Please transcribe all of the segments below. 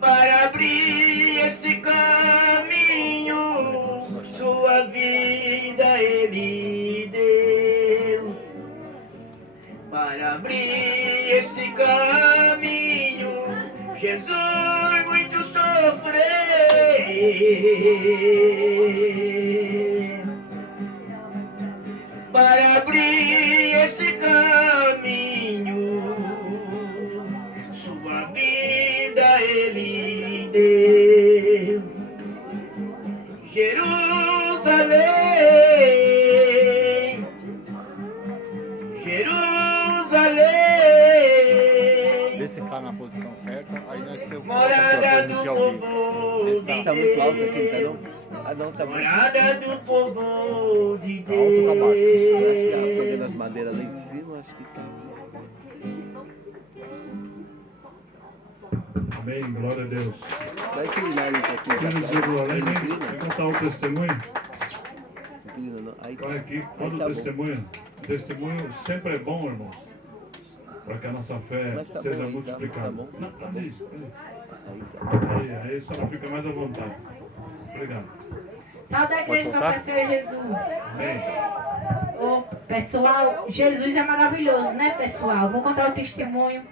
para abrir este caminho, sua vida Ele deu. Para abrir este caminho, Jesus muito sofreu. Para abrir este caminho, sua vida Ele deu. Jerusalém, Jerusalém, Vê se tá na posição certa, aí nós morada do povo de Tá muito alto aqui, não tá Deus. não? Ah não, tá muito Morada do povo de Tá alto ou tá baixo? acho que tá Deus. pegando as madeiras lá em cima, acho que tá. Amém, glória a Deus. Vai inclinar ali um pouquinho. Queridos Jerusalém, vem contar o testemunho. Inclina, não. Aí, Olha aqui, quando tá o bom. testemunho sempre é bom, irmãos, para que a nossa fé Mas tá seja bom aí, multiplicada. tá bom. Não, ali. Aí tá. Aí só fica mais à vontade. Obrigado. Salve a igreja soltar? para Senhor Jesus. Amém. Ô, pessoal, Jesus é maravilhoso, né, pessoal? Vou contar o testemunho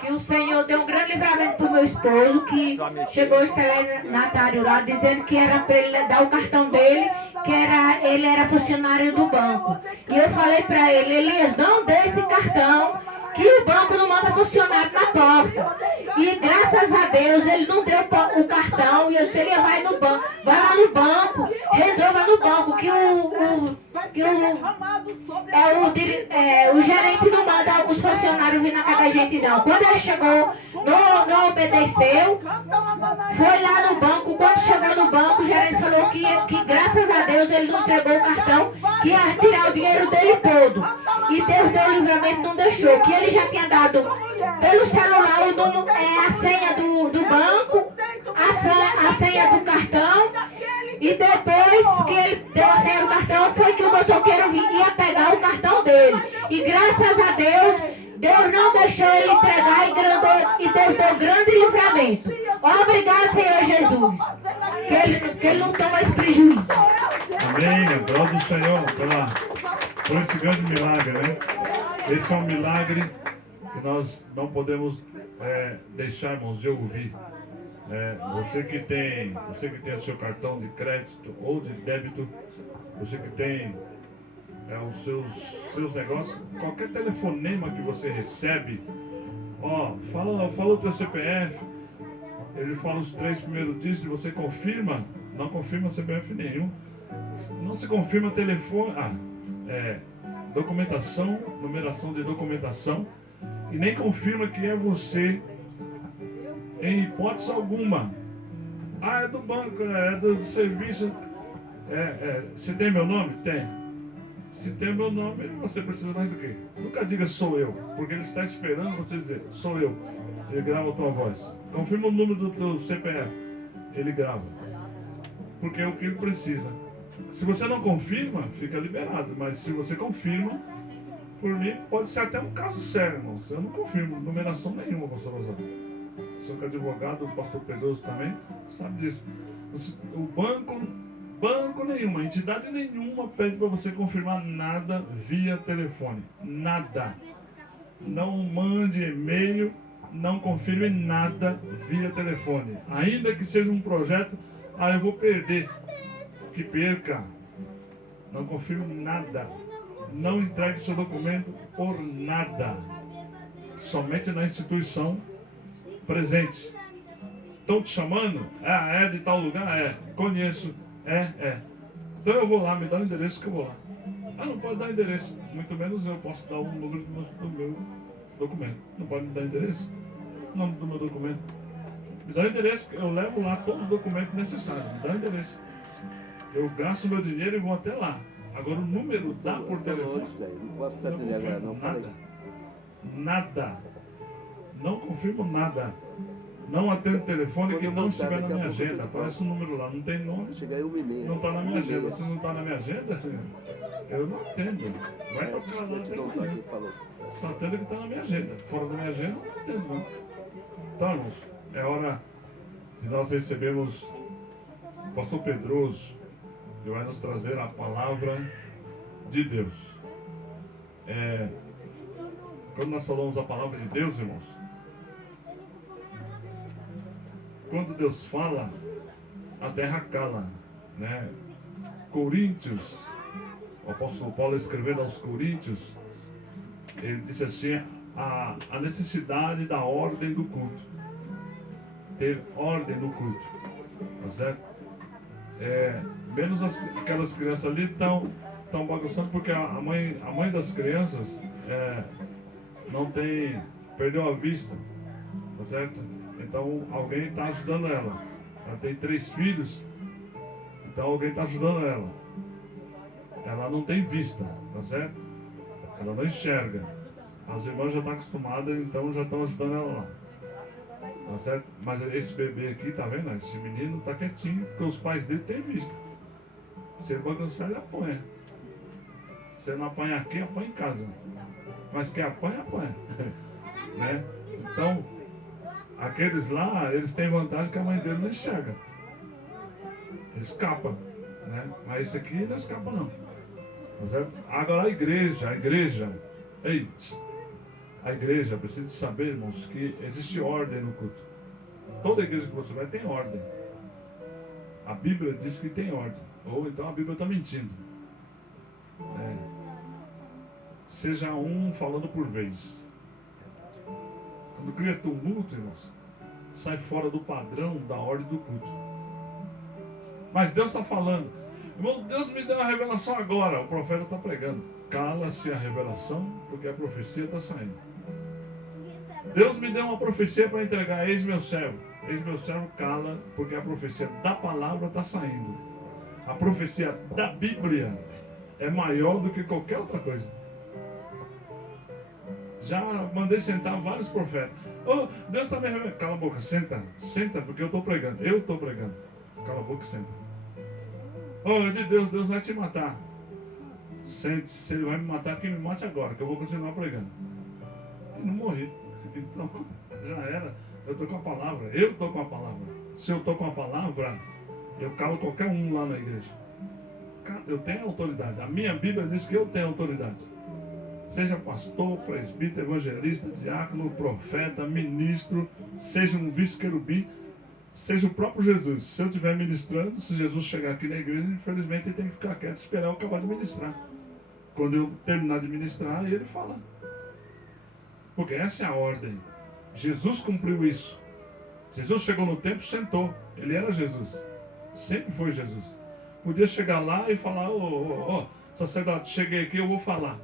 que o Senhor deu um grande livramento para o meu esposo, que chegou o estelionatário lá dizendo que era para ele dar o cartão dele, que ele era funcionário do banco. E eu falei para ele, Elias, não dê esse cartão, que o banco não manda funcionário na porta. E graças a Deus ele não deu o cartão, e eu disse, Elias, vai no banco, vai lá no banco, resolva no banco, que o gerente não manda os funcionários vir na casa da gente não. Quando ele chegou, não obedeceu, foi lá no banco. Quando chegou no banco, o gerente falou que graças a Deus ele não entregou o cartão, que ia tirar o dinheiro dele todo. E Deus deu o livramento, não deixou, que ele já tinha dado pelo celular a senha do banco, a senha do cartão. E depois que ele deu a senha do cartão, foi que o motoqueiro ia pegar o cartão dele. E graças a Deus, Deus não deixou ele entregar e Deus deu grande livramento. Obrigado, Senhor Jesus, que ele não toma esse prejuízo. Amém. Aplauda o Senhor por esse grande milagre, né? Esse é um milagre que nós não podemos deixar, irmãos, de ouvir. Você que tem o seu cartão de crédito ou de débito, você que tem os seus negócios, qualquer telefonema que você recebe, fala o teu CPF, ele fala os 3 primeiros dígitos, você confirma, não confirma CPF nenhum, não se confirma telefone, documentação, numeração de documentação, e nem confirma que é você, em hipótese alguma. É do banco, é do serviço. Se tem meu nome? Tem. Se tem meu nome, você precisa mais do quê? Nunca diga sou eu, porque ele está esperando você dizer sou eu. Ele grava a tua voz. Confirma o número do teu CPF. Ele grava. Porque é o que ele precisa. Se você não confirma, fica liberado. Mas se você confirma, por mim, pode ser até um caso sério, irmão. Eu não confirmo numeração nenhuma, pastor Rosado. Sou que advogado, o pastor Pedroso também, sabe disso. O banco nenhuma, entidade nenhuma pede para você confirmar nada via telefone. Nada. Não mande e-mail, não confirme nada via telefone. Ainda que seja um projeto, eu vou perder. Que perca. Não confirme nada. Não entregue seu documento por nada. Somente na instituição presente. Estão te chamando? É de tal lugar? Conheço. Então eu vou lá, me dá o endereço que eu vou lá. Não pode dar endereço. Muito menos eu posso dar o número do meu documento. Não pode me dar endereço? O nome do meu documento. Me dá o endereço, eu levo lá todos os documentos necessários. Me dá o endereço. Eu gasto meu dinheiro e vou até lá. Agora o número dá por telefone. Não posso ficar dele agora, não. Nada. Não confirmo nada. Não atendo o telefone Quando que eu não voltar, estiver na daqui a minha pouco eu agenda. te Aparece um número lá, não tem nome. Vai chegar aí 1h30. Não está na minha agenda. 1h30. Se não está na minha agenda, eu não atendo. Vai tocar lá até Pronto, amanhã. aqui falou. Só atendo o que está na minha agenda. Fora da minha agenda, não atendo não. Então, irmãos, é hora de nós recebermos o pastor Pedroso, que vai nos trazer a palavra de Deus. Quando nós falamos a palavra de Deus, irmãos, quando Deus fala, a terra cala, né? Coríntios, o apóstolo Paulo escrevendo aos Coríntios, ele disse assim, a necessidade da ordem do culto. Ter ordem no culto, tá certo? Menos aquelas crianças ali estão bagunçando porque a mãe das crianças perdeu a vista, tá certo? Então alguém está ajudando ela. Ela tem 3 filhos, então alguém está ajudando ela. Ela não tem vista, tá certo? Ela não enxerga. As irmãs já estão acostumadas, então já estão ajudando ela lá. Tá certo? Mas esse bebê aqui, tá vendo? Esse menino tá quietinho, porque os pais dele têm vista. Se ele bagunçar, ele apanha. Se ele não apanha aqui, apanha em casa. Mas quem apanha, apanha. Né? Então, aqueles lá, eles têm vantagem que a mãe dele não enxerga. Escapa. Né? Mas esse aqui não escapa não. Tá certo? Agora a igreja. Ei, a igreja precisa saber, irmãos, que existe ordem no culto. Toda igreja que você vai tem ordem. A Bíblia diz que tem ordem. Ou então a Bíblia está mentindo. Seja um falando por vez. Quando cria tumulto, irmãos, sai fora do padrão da ordem do culto. Mas Deus está falando. Irmão, Deus me deu a revelação agora. O profeta está pregando. Cala-se a revelação, porque a profecia está saindo. Deus me deu uma profecia para entregar. Eis meu servo. Eis meu servo, cala, porque a profecia da palavra está saindo. A profecia da Bíblia é maior do que qualquer outra coisa. Já mandei sentar vários profetas. Oh, Deus está me revelando. Cala a boca, senta. Senta, porque eu estou pregando. Eu estou pregando. Cala a boca e senta. Oh, de Deus, Deus vai te matar. Sente, se ele vai me matar, que me mate agora, que eu vou continuar pregando. E não morri. Então, já era. Eu estou com a palavra. Eu estou com a palavra. Se eu estou com a palavra, eu calo qualquer um lá na igreja. Eu tenho autoridade. A minha Bíblia diz que eu tenho autoridade. Seja pastor, presbítero, evangelista, diácono, profeta, ministro, seja um vice-querubim, seja o próprio Jesus. Se eu estiver ministrando, se Jesus chegar aqui na igreja, infelizmente ele tem que ficar quieto e esperar eu acabar de ministrar. Quando eu terminar de ministrar, ele fala. Porque essa é a ordem. Jesus cumpriu isso. Jesus chegou no templo e sentou. Ele era Jesus. Sempre foi Jesus. Podia chegar lá e falar, sacerdote, cheguei aqui, eu vou falar.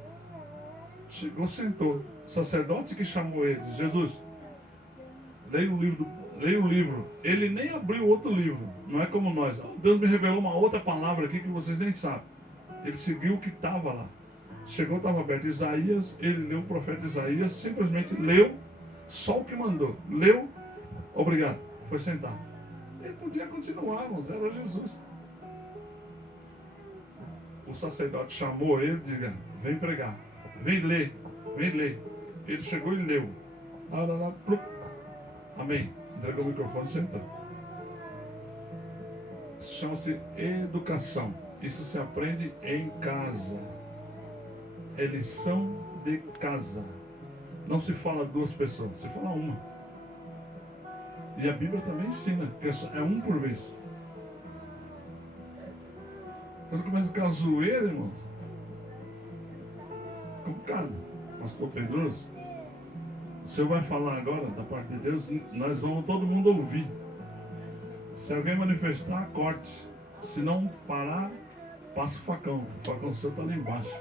Chegou, sentou. O sacerdote que chamou ele, Jesus, leia o livro. Ele nem abriu outro livro. Não é como nós. Deus me revelou uma outra palavra aqui que vocês nem sabem. Ele seguiu o que estava lá. Chegou, estava aberto Isaías, ele leu o profeta Isaías, simplesmente leu só o que mandou. Leu, obrigado, foi sentar. Ele podia continuar, irmãos, era Jesus. O sacerdote chamou ele e disse, vem pregar, vem ler. Ele chegou e leu. Amém. Entregou o microfone e sentou. Chama-se educação. Isso se aprende em casa. É lição de casa. Não se fala 2 pessoas, se fala uma. E a Bíblia também ensina que é um por vez. Quando começa a ficar zoeira, irmãos, complicado. Pastor Pedroso, o senhor vai falar agora da parte de Deus, nós vamos todo mundo ouvir. Se alguém manifestar, corte. Se não parar, passa o facão. O facão seu está ali embaixo.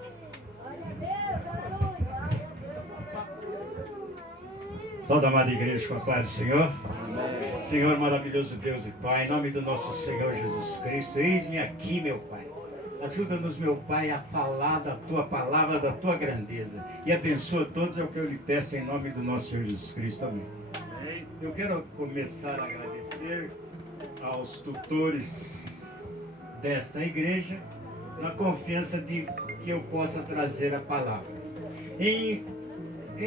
Salve, amada igreja, com a paz do Senhor. Amém. Senhor maravilhoso Deus e Pai, em nome do nosso Senhor Jesus Cristo, eis-me aqui, meu Pai. Ajuda-nos, meu Pai, a falar da Tua palavra, da Tua grandeza. E abençoa todos, é o que eu lhe peço em nome do nosso Senhor Jesus Cristo. Amém. Eu quero começar a agradecer aos tutores desta igreja na confiança de que eu possa trazer a palavra. Em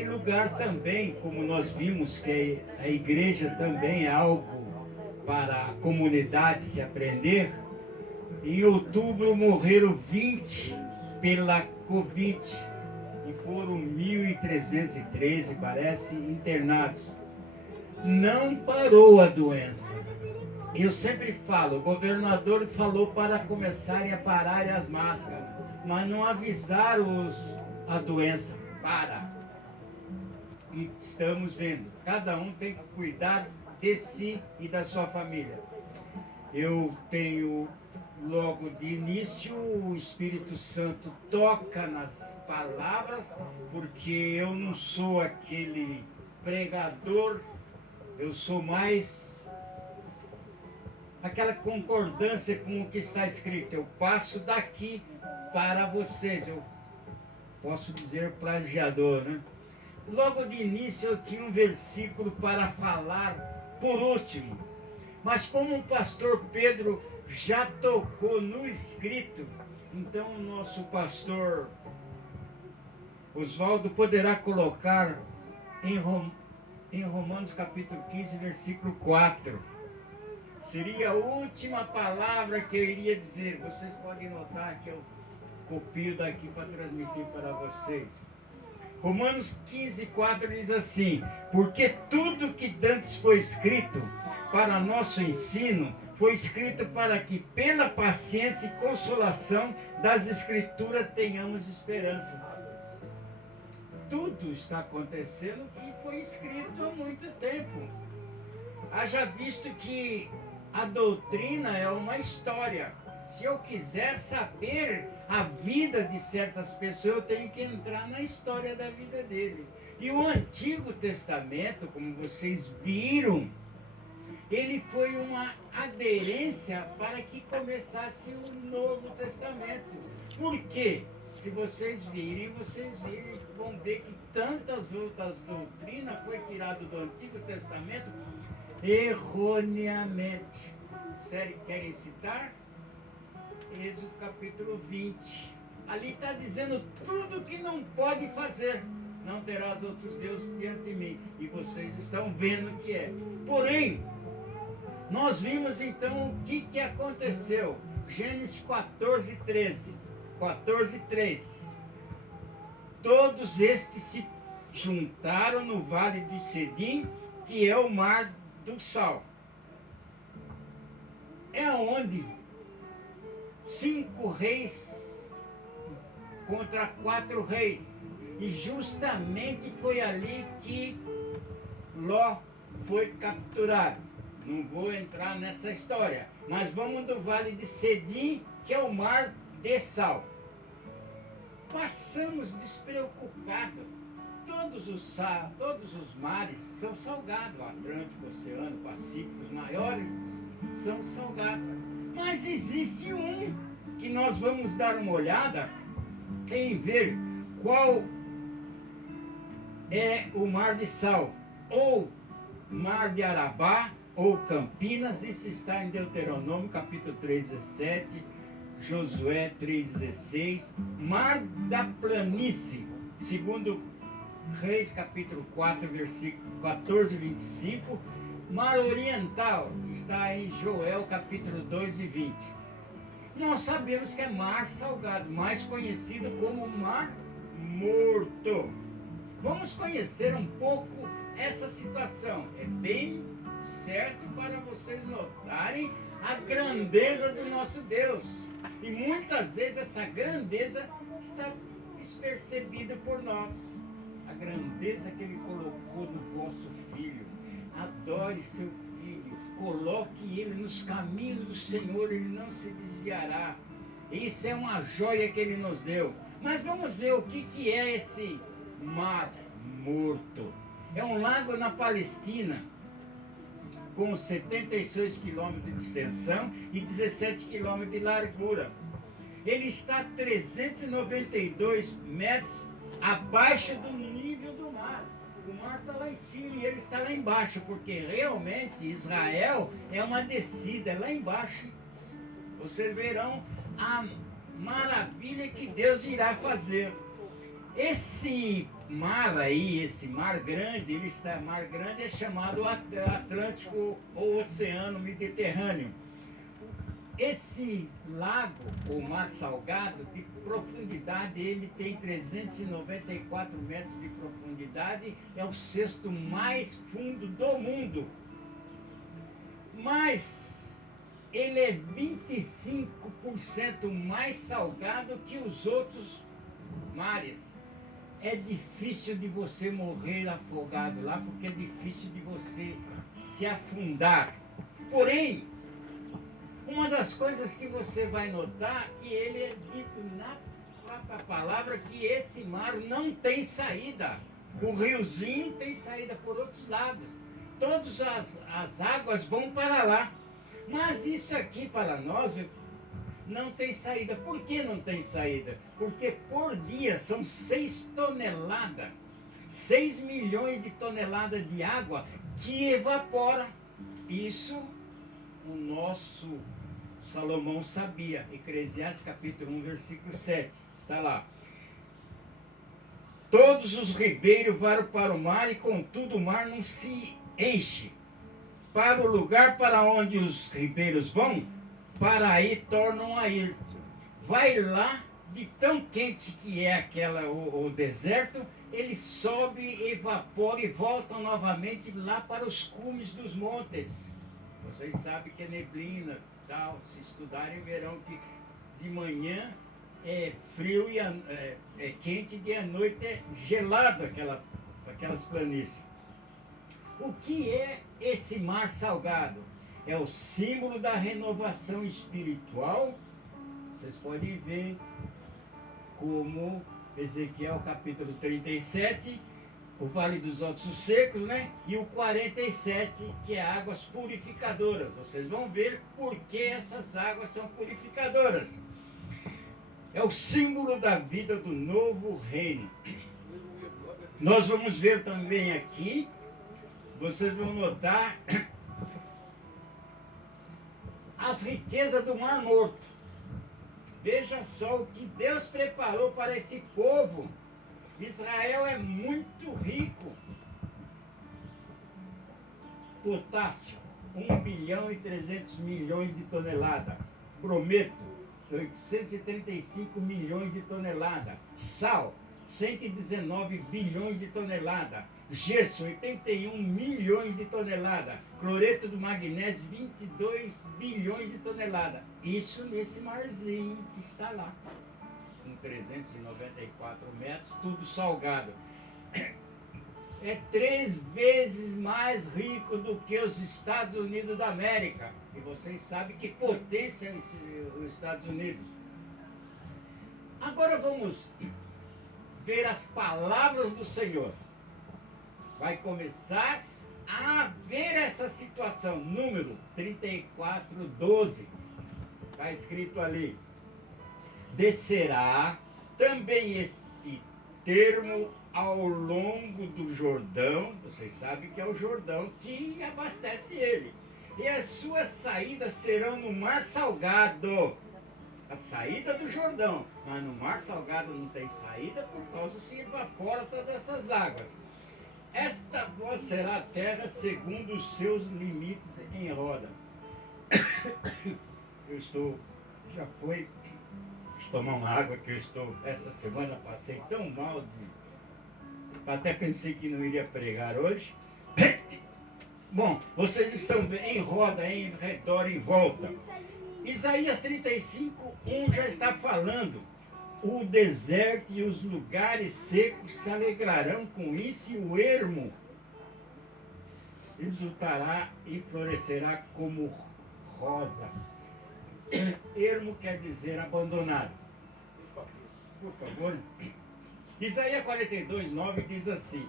lugar também, como nós vimos que a igreja também é algo para a comunidade se aprender, em outubro morreram 20 pela Covid e foram 1.313, parece, internados. Não parou a doença. Eu sempre falo, o governador falou para começarem a parar as máscaras, mas não avisaram a doença. Para. E estamos vendo, cada um tem que cuidar de si e da sua família. Eu tenho, logo de início, o Espírito Santo toca nas palavras, porque eu não sou aquele pregador, eu sou mais aquela concordância com o que está escrito. Eu passo daqui para vocês, eu posso dizer plagiador, né? Logo de início eu tinha um versículo para falar por último, mas como o pastor Pedro já tocou no escrito, então o nosso pastor Oswaldo poderá colocar em Romanos capítulo 15, versículo 4. Seria a última palavra que eu iria dizer. Vocês podem notar que eu copio daqui para transmitir para vocês. Romanos 15, 4 diz assim: porque tudo que dantes foi escrito para nosso ensino, foi escrito para que pela paciência e consolação das Escrituras tenhamos esperança. Tudo está acontecendo que foi escrito há muito tempo. Haja visto que a doutrina é uma história. Se eu quiser saber a vida de certas pessoas, eu tenho que entrar na história da vida dele. E o Antigo Testamento, como vocês viram, ele foi uma aderência para que começasse o Novo Testamento. Por quê? Se vocês virem, vão ver que tantas outras doutrinas foi tirado do Antigo Testamento erroneamente. Sério, querem citar? Êxodo capítulo 20. Ali está dizendo tudo que não pode fazer. Não terás outros deuses diante de mim. E vocês estão vendo o que é. Porém, nós vimos então o que aconteceu. Gênesis 14, 13. 14, 3. Todos estes se juntaram no vale de Sidim, que é o mar do Sal. É onde 5 reis contra 4 reis. E justamente foi ali que Ló foi capturado. Não vou entrar nessa história, mas vamos do vale de Sidim, que é o mar de Sal. Passamos despreocupados. Todos os mares são salgados. O Atlântico, Oceano, Pacífico, os maiores são salgados. Mas existe um que nós vamos dar uma olhada em ver qual é o Mar de Sal, ou Mar de Arabá, ou Campinas. Isso está em Deuteronômio, capítulo 3:17, Josué 3:16, Mar da Planície, segundo Reis, capítulo 4, versículo 14-25, Mar Oriental, está em Joel, capítulo 2:20. Nós sabemos que é mar salgado, mais conhecido como Mar Morto. Vamos conhecer um pouco essa situação. É bem certo para vocês notarem a grandeza do nosso Deus. E muitas vezes essa grandeza está despercebida por nós. A grandeza que Ele colocou no vosso filho. Adore seu filho. Coloque ele nos caminhos do Senhor, ele não se desviará. Isso é uma joia que Ele nos deu. Mas vamos ver o que é esse Mar Morto. É um lago na Palestina, com 76 quilômetros de extensão e 17 quilômetros de largura. Ele está a 392 metros abaixo do nível do mar. O mar está lá em cima e ele está lá embaixo, porque realmente Israel é uma descida, é lá embaixo. Vocês verão a maravilha que Deus irá fazer. Esse mar aí, esse mar grande, mar grande é chamado Atlântico ou Oceano Mediterrâneo. Esse lago, ou mar salgado, de profundidade, ele tem 394 metros de profundidade, é o sexto mais fundo do mundo. Mas ele é 25% mais salgado que os outros mares. É difícil de você morrer afogado lá, porque é difícil de você se afundar. Porém, uma das coisas que você vai notar, que ele é dito na própria palavra, que esse mar não tem saída. O riozinho tem saída por outros lados. Todas as águas vão para lá. Mas isso aqui para nós não tem saída. Por que não tem saída? Porque por dia são 6 toneladas, 6 milhões de toneladas de água que evapora. Isso o nosso Salomão sabia. Eclesiastes capítulo 1, versículo 7. Está lá. Todos os ribeiros vão para o mar e contudo o mar não se enche. Para o lugar para onde os ribeiros vão, para aí tornam a ir. Vai lá, de tão quente que é o deserto, ele sobe, evapora e volta novamente lá para os cumes dos montes. Vocês sabem que é neblina, tal, se estudarem verão que de manhã é frio e é quente e de noite é gelado aquelas planícies. O que é esse mar salgado? É o símbolo da renovação espiritual. Vocês podem ver como Ezequiel capítulo 37, o Vale dos Ossos Secos, né? E o 47, que é águas purificadoras. Vocês vão ver por que essas águas são purificadoras. É o símbolo da vida do novo reino. Nós vamos ver também aqui, vocês vão notar as riquezas do Mar Morto. Veja só o que Deus preparou para esse povo. Israel é muito rico. Potássio, 1 bilhão e 300 milhões de toneladas. Brometo, 835 milhões de toneladas. Sal, 119 bilhões de toneladas. Gesso, 81 milhões de toneladas. Cloreto do magnésio, 22 bilhões de toneladas. Isso nesse marzinho que está lá, com 394 metros, tudo salgado. É 3 vezes mais rico do que os Estados Unidos da América. E vocês sabem que potência é os Estados Unidos. Agora vamos ver as palavras do Senhor. Vai começar a ver essa situação. Número 34:12. Está escrito ali. Descerá também este termo ao longo do Jordão. Vocês sabem que é o Jordão que abastece ele. E as suas saídas serão no Mar Salgado. A saída do Jordão. Mas no Mar Salgado não tem saída por causa se evapora todas essas águas. Esta voz será a terra segundo os seus limites em roda. Já foi tomar uma água que essa semana passei tão mal, até pensei que não iria pregar hoje. Bom, vocês estão em roda, em redor, em volta. Isaías 35:1 já está falando. O deserto e os lugares secos se alegrarão com isso, e o ermo exultará e florescerá como rosa. Ermo quer dizer abandonado. Por favor. Isaías 42:9 diz assim: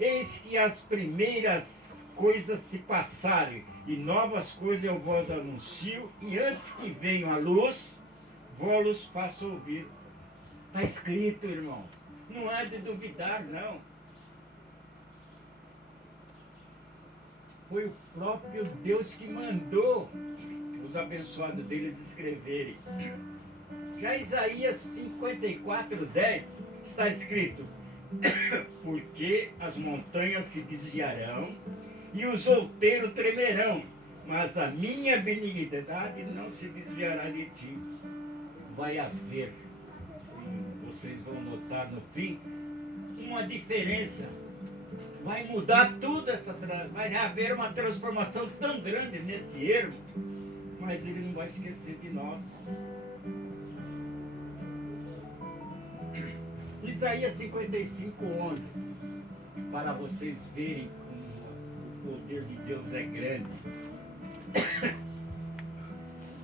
eis que as primeiras coisas se passarem, e novas coisas eu vos anuncio, e antes que venham a luz, vos faço ouvir. Está escrito, irmão. Não é de duvidar, não. Foi o próprio Deus que mandou os abençoados deles escreverem. Já Isaías 54:10 está escrito: porque as montanhas se desviarão e os outeiros tremerão, mas a minha benignidade não se desviará de ti. Vai haver, vocês vão notar no fim, uma diferença. Vai mudar tudo vai haver uma transformação tão grande nesse ermo, mas ele não vai esquecer de nós. Isaías 55:11, para vocês verem como o poder de Deus é grande.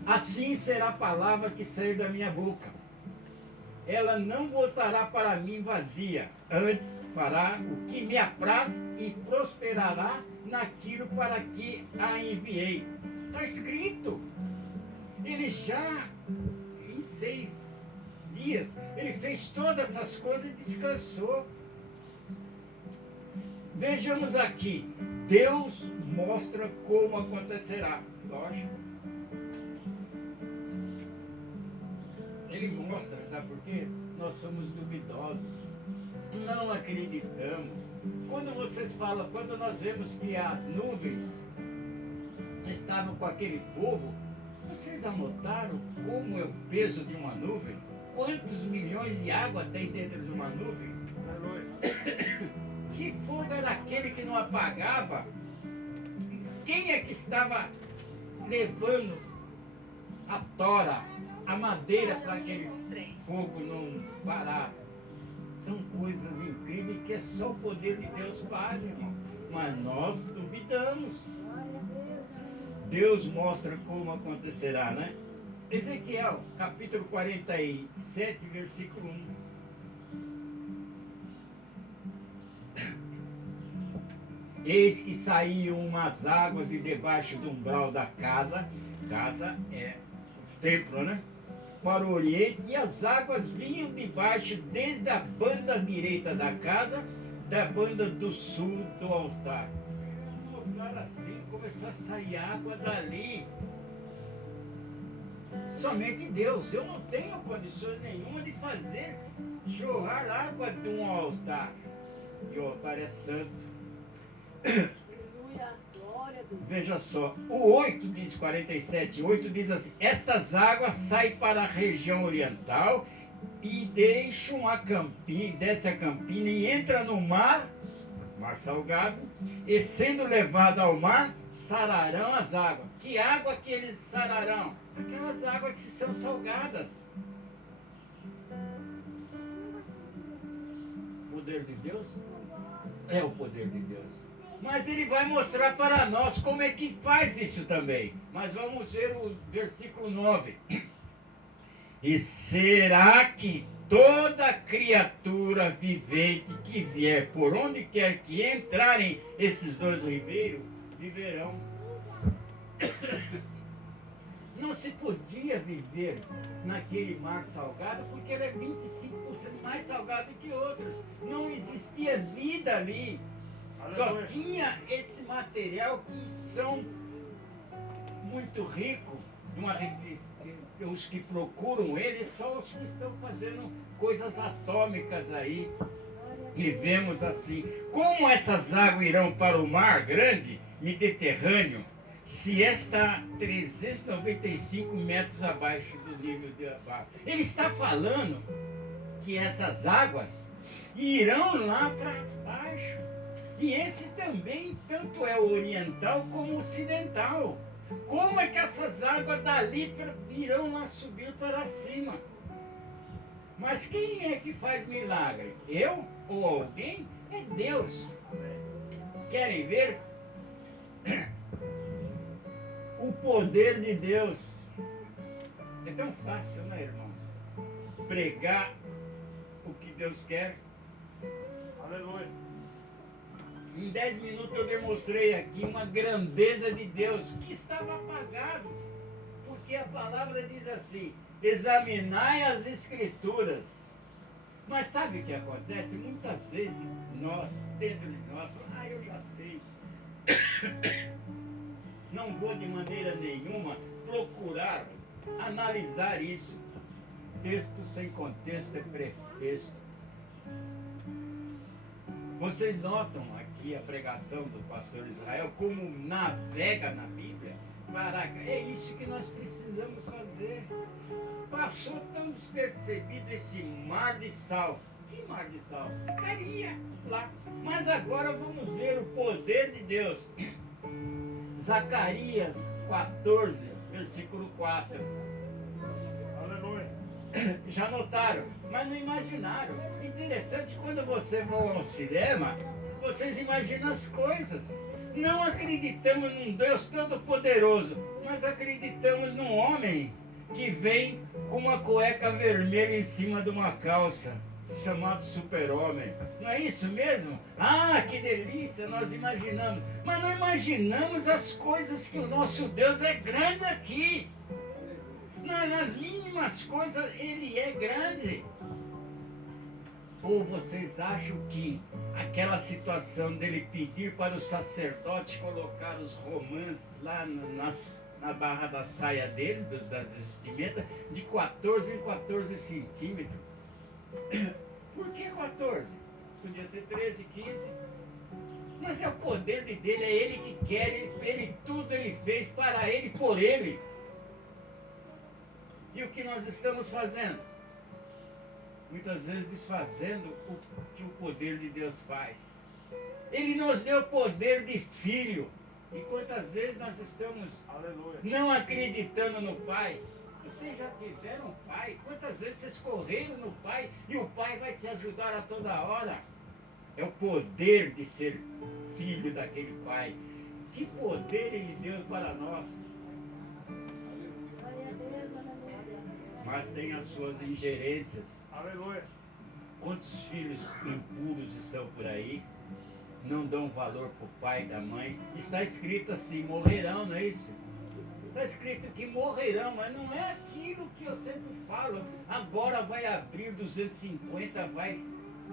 Assim será a palavra que sair da minha boca. Ela não voltará para mim vazia, antes fará o que me apraz e prosperará naquilo para que a enviei. Está escrito. Ele já, em 6 dias, ele fez todas essas coisas e descansou. Vejamos aqui, Deus mostra como acontecerá. Lógico. Ele mostra, sabe por quê? Nós somos duvidosos, não acreditamos. Quando vocês falam, quando nós vemos que as nuvens estavam com aquele povo, vocês anotaram como é o peso de uma nuvem? Quantos milhões de água tem dentro de uma nuvem? Que fogo era aquele que não apagava? Quem é que estava levando a tora, a madeira para aquele fogo não parar? São coisas incríveis que é só o poder de Deus faz, irmão. Mas nós duvidamos. Deus mostra como acontecerá, né? Ezequiel, capítulo 47, versículo 1. Eis que saíam umas águas de debaixo do umbral da casa. Casa é o templo, né? Para o oriente, e as águas vinham de baixo desde a banda direita da casa, da banda do sul do altar. Notaram assim, começou a sair água dali. Somente Deus. Eu não tenho condições nenhuma de fazer jorrar água de um altar. E o altar é santo. Veja só, o 8 diz, 47:8 diz assim: estas águas saem para a região oriental e deixam a campina, desce a campina e entra no mar salgado, e sendo levado ao mar, sararão as águas. Que água que eles sararão? Aquelas águas que são salgadas. O poder de Deus? É o poder de Deus. Mas ele vai mostrar para nós como é que faz isso também. Mas vamos ver o versículo 9. E será que toda criatura vivente que vier, por onde quer que entrarem esses dois ribeiros, viverão. Não se podia viver naquele mar salgado, porque ele é 25% mais salgado que outros. Não existia vida ali. Só tinha esse material que são muito ricos. Os que procuram ele são os que estão fazendo coisas atômicas aí. E vemos assim, como essas águas irão para o mar grande, Mediterrâneo, se está 395 metros abaixo do nível de abaixo. Ele está falando que essas águas irão lá para baixo. E esse também, tanto é o oriental como o ocidental. Como é que essas águas dali irão lá subir para cima? Mas quem é que faz milagre? Eu ou alguém? É Deus. Querem ver? O poder de Deus. É tão fácil, né, irmão? Pregar o que Deus quer. Aleluia. Em 10 minutos eu demonstrei aqui uma grandeza de Deus que estava apagado. Porque a palavra diz assim: examinai as escrituras. Mas sabe o que acontece? Muitas vezes nós, dentro de nós, eu já sei. vou de maneira nenhuma procurar analisar isso. Texto sem contexto é pretexto. Vocês notam aqui a pregação do pastor Israel como navega na Bíblia? É isso que nós precisamos fazer. Passou tão despercebido esse mar de sal. Que mar de sal? Ficaria lá. Mas agora vamos ver o poder de Deus. Zacarias 14, versículo 4. Aleluia. Já notaram, mas não imaginaram. Interessante, quando você vai ao cinema, vocês imaginam as coisas. Não acreditamos num Deus todo-poderoso, mas acreditamos num homem que vem com uma cueca vermelha em cima de uma calça, chamado super-homem. Não é isso mesmo? Ah, que delícia, nós imaginamos. Mas não imaginamos as coisas que o nosso Deus é grande aqui. Nas mínimas coisas ele é grande. Ou vocês acham que aquela situação dele pedir para o sacerdote colocar os romãs lá na barra da saia dele, da vestimenta, de 14 em 14 centímetros? Por que 14? Podia ser 13, 15. Mas é o poder dele, é ele que quer, ele tudo ele fez para ele, por ele. E o que nós estamos fazendo? Muitas vezes desfazendo o que o poder de Deus faz. Ele nos deu poder de filho. E quantas vezes nós estamos Aleluia. não acreditando no Pai? Vocês já tiveram pai? Quantas vezes vocês correram no Pai e o Pai vai te ajudar a toda hora? É o poder de ser filho daquele Pai. Que poder Ele deu para nós. Mas tem as suas ingerências. Aleluia. Quantos filhos impuros estão por aí? Não dão valor para o pai e da mãe. Está escrito assim, morrerão, não é isso? Está escrito que morrerão, mas não é aquilo que eu sempre falo. Agora vai abrir 250, vai